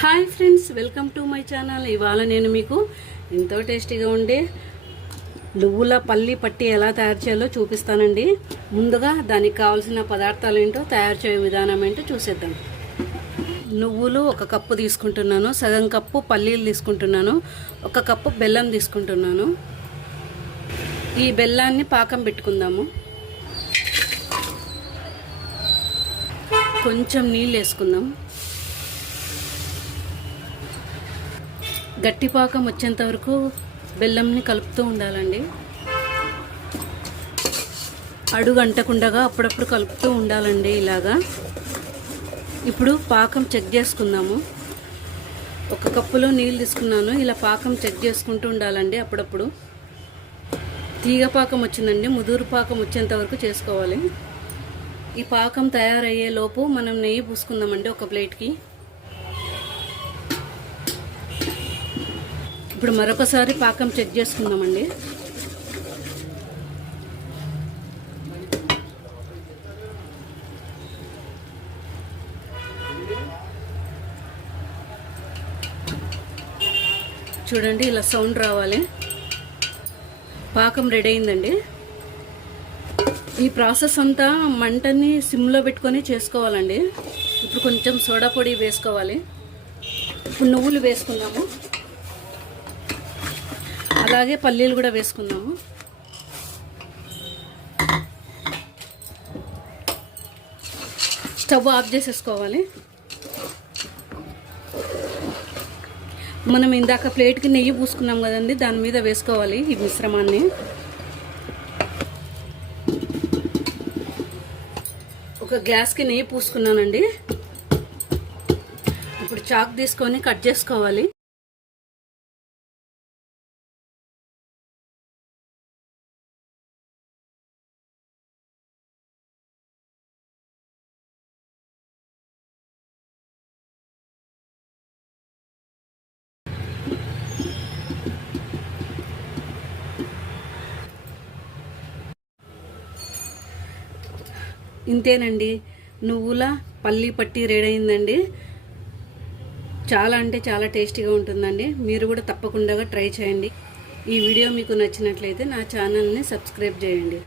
Hi friends welcome to my channel. ఇవాళ నేను మీకు ఎంతో టేస్టీగా ఉండే నువ్వుల పల్లి పట్టి ఎలా తయారు చేయాలో చూపిస్తానండి. ముందుగా దానికి కావాల్సిన పదార్థాలు ఏంటో తయారు చేయే విధానం ఏంటో చూసేద్దాం. నువ్వులు ఒక కప్పు తీసుకుంటున్నాను సగం కప్పు పల్లీలు తీసుకుంటున్నాను ఒక కప్పు బెల్లం తీసుకుంటున్నాను. ఈ బెల్లాన్ని పాకం పెట్టుకుందాము. కొంచెం నీళ్ళు వేసుకుందాం. గట్టి పాకం వచ్చేంత వరకు బెల్లంని కలుపుతూ ఉండాలండి. అడుగు అంటకుండగా అప్పుడప్పుడు కలుపుతూ ఉండాలండి ఇలాగా. ఇప్పుడు పాకం చెక్ చేసుకుందాము. ఒక కప్పులో నీళ్ళు తీసుకున్నాను. ఇలా పాకం చెక్ చేసుకుంటూ ఉండాలండి అప్పుడప్పుడు. తీగ పాకం వచ్చిందండి. ముదురు పాకం వచ్చేంత వరకు చేసుకోవాలి. ఈ పాకం తయారయ్యే లోపు మనం నెయ్యి పూసుకుందామండి ఒక ప్లేట్కి. ఇప్పుడు మరొకసారి పాకం చెక్ చేసుకుందామండి. చూడండి ఇలా సౌండ్ రావాలి. పాకం రెడీ అయిందండి. ఈ ప్రాసెస్ అంతా మంటని సిమ్లో పెట్టుకొని చేసుకోవాలండి. ఇప్పుడు కొంచెం సోడా పొడి వేసుకోవాలి. ఇప్పుడు నువ్వులు వేసుకుందాము. అలాగే పల్లీలు కూడా వేసుకుందాము. స్టవ్ ఆఫ్ చేసేసుకోవాలి. మనం ఇందాక ప్లేట్కి నెయ్యి పూసుకున్నాం కదండి దాని మీద వేసుకోవాలి ఈ మిశ్రమాన్ని. ఒక గ్లాస్కి నెయ్యి పూసుకున్నానండి. ఇప్పుడు చాక్ తీసుకొని కట్ చేసుకోవాలి. ఇంతేనండి. నువ్వుల పల్లి పట్టి రెడీ అయిందండి చాలా అంటే చాలా టేస్టీగా ఉంటుందండి. మీరు కూడా తప్పకుండా ట్రై చేయండి. ఈ వీడియో మీకు నచ్చినట్లయితే నా ఛానల్ని సబ్స్క్రైబ్ చేయండి.